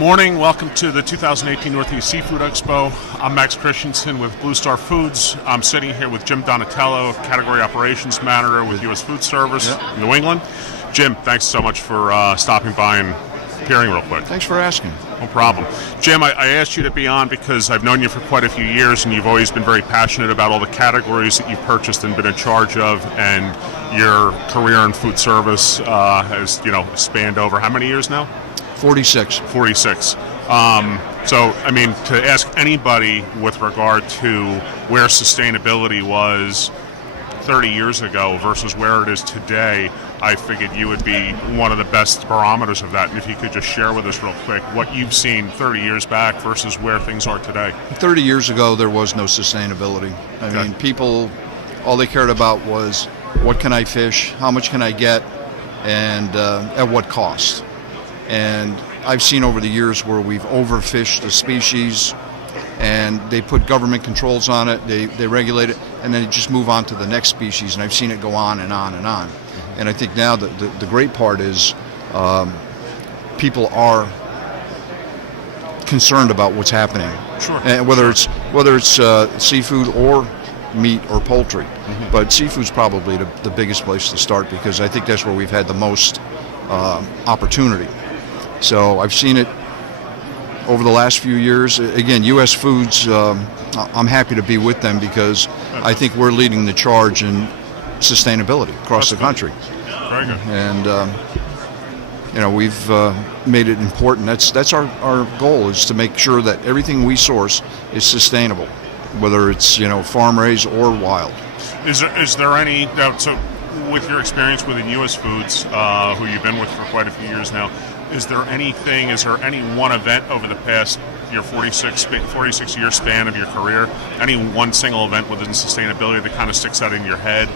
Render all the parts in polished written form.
morning. Welcome to the 2018 Northeast Seafood Expo. I'm Max Christensen with Blue Star Foods. I'm sitting here with Jim Donatello, Category Operations Manager with U.S. Food Service in New England. Jim, thanks so much for stopping by and appearing real quick. Thanks for asking. No problem. Jim, I asked you to be on because I've known you for quite a few years, and you've always been very passionate about all the categories that you've purchased and been in charge of, and your career in food service has, spanned over how many years now? 46. 46. So, I mean, to ask anybody with regard to where sustainability was 30 years ago versus where it is today, I figured you would be one of the best barometers of that. And if you could just share with us real quick what you've seen 30 years back versus where things are today. 30 years ago, there was no sustainability. I mean, people, all they cared about was what can I fish, how much can I get, and at what cost. And I've seen over the years where we've overfished the species, and they put government controls on it, they regulate it, and then they just move on to the next species, and I've seen it go on and on and on. And I think now the great part is people are concerned about what's happening. Sure. And whether it's seafood or meat or poultry. Mm-hmm. But seafood's probably the biggest place to start, because I think that's where we've had the most opportunity. So I've seen it over the last few years. Again, U.S. Foods, I'm happy to be with them because I think we're leading the charge in sustainability across the country. Very good. And we've made it important. That's our goal, is to make sure that everything we source is sustainable, whether it's farm raised or wild. Is there any so with your experience within U.S. Foods, who you've been with for quite a few years now, is there any one event over the past your 46-year span of your career, any one single event within sustainability that kind of sticks out in your head,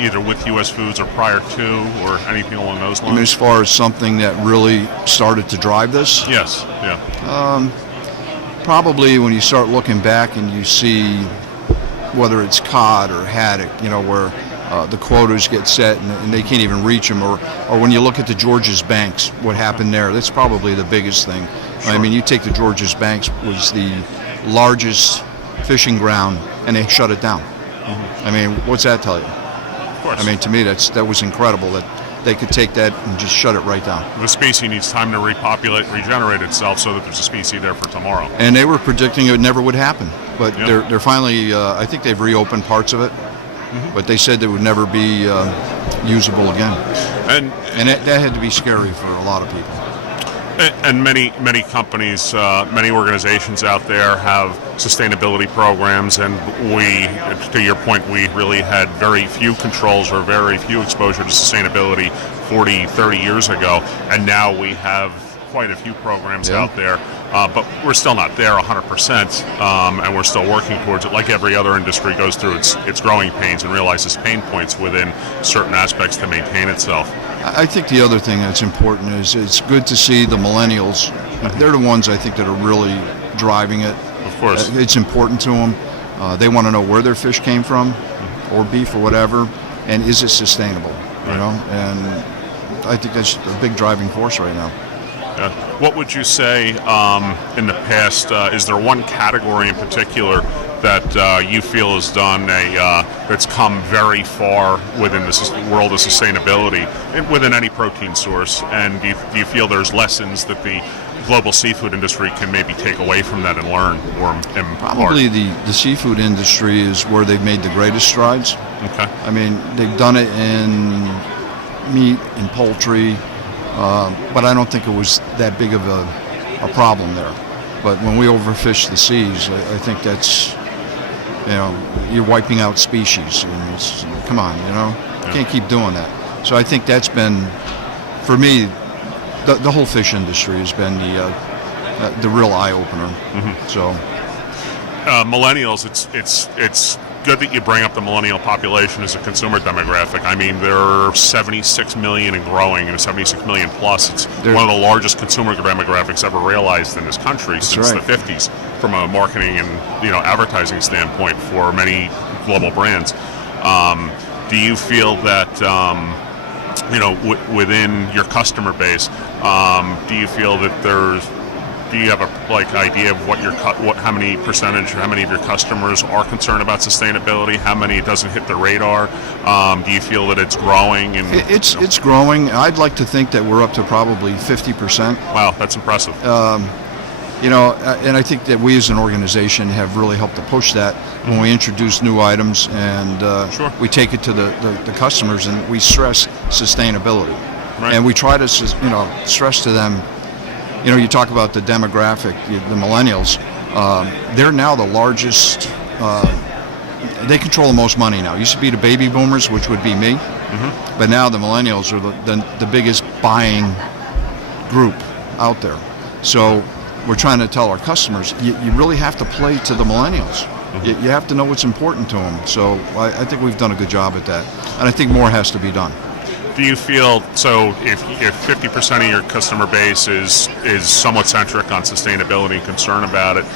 either with U.S. Foods or prior to, or anything along those lines? I mean, as far as something that really started to drive this? Yes, yeah. Probably when you start looking back and you see whether it's cod or haddock, where the quotas get set and they can't even reach them, or when you look at the Georges Banks, what happened there, that's probably the biggest thing. Sure. I mean, you take the Georges Banks, was the largest fishing ground, and they shut it down. Mm-hmm. I mean, what's that tell you? Of course. I mean, to me, that was incredible that they could take that and just shut it right down. The species needs time to regenerate itself, so that there's a species there for tomorrow. And they were predicting it never would happen, but they're finally. I think they've reopened parts of it, but they said it would never be usable again. And that had to be scary for a lot of people. And many companies, many organizations out there have sustainability programs, and we, to your point, we really had very few controls or very few exposure to sustainability 40, 30 years ago, and now we have quite a few programs out there, but we're still not there 100%, and we're still working towards it. Like every other industry goes through its growing pains and realizes pain points within certain aspects to maintain itself. I think the other thing that's important is it's good to see the millennials. They're the ones I think that are really driving it. Of course. It's important to them. They want to know where their fish came from, or beef or whatever, and is it sustainable, And I think that's a big driving force right now. What would you say in the past, is there one category in particular that you feel has done that's come very far within the world of sustainability within any protein source? And do you feel there's lessons that the global seafood industry can maybe take away from that and learn or impart? Probably the seafood industry is where they've made the greatest strides. Okay. I mean, they've done it in meat and poultry, but I don't think it was that big of a problem there. But when we overfish the seas, I think that's, you're wiping out species. And come on, you can't keep doing that. So I think that's been, for me, the whole fish industry has been the real eye opener. Mm-hmm. So, millennials, it's good that you bring up the millennial population as a consumer demographic. I mean, there are 76 million and growing, and 76 million plus. It's one of the largest consumer demographics ever realized in this country since the 50s, from a marketing and advertising standpoint for many global brands. Do you feel that within your customer base, do you feel that do you have a idea of how many percentage or how many of your customers are concerned about sustainability? How many it doesn't hit the radar? Do you feel that it's growing? And it's growing. I'd like to think that we're up to probably 50%. Wow, that's impressive. And I think that we as an organization have really helped to push that when we introduce new items, and Sure. we take it to the customers, and we stress sustainability. Right. And we try to stress to them, you talk about the demographic, the millennials, they're now the largest, they control the most money now. It used to be the baby boomers, which would be me, but now the millennials are the biggest buying group out there. So we're trying to tell our customers, you really have to play to the millennials. You have to know what's important to them. So I think we've done a good job at that, and I think more has to be done. Do you feel so? If 50% of your customer base is somewhat centric on sustainability and concern about it,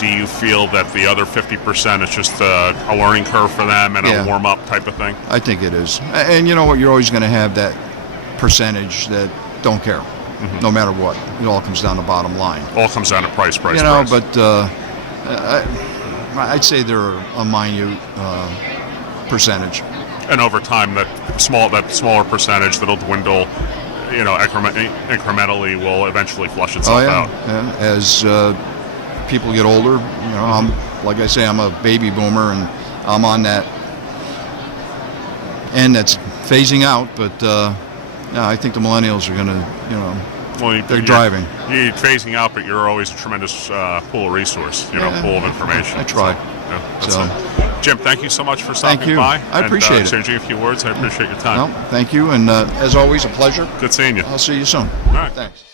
do you feel that the other 50% is just a learning curve for them and a warm up type of thing? I think it is, and you know what? You're always going to have that percentage that don't care, no matter what. It all comes down to bottom line. All comes down to price. But I'd say they're a minute percentage. And over time, that smaller percentage that'll dwindle, incrementally will eventually flush itself out. Yeah. As people get older, like I say, I'm a baby boomer, and I'm on that end that's phasing out. But I think the millennials are going to, they're driving. You're phasing out, but you're always a tremendous pool of resource, pool of information. I try. So, Jim, thank you so much for stopping by. I appreciate it. Exchanging a few words. I appreciate your time. Thank you, and as always, a pleasure. Good seeing you. I'll see you soon. All right. Thanks.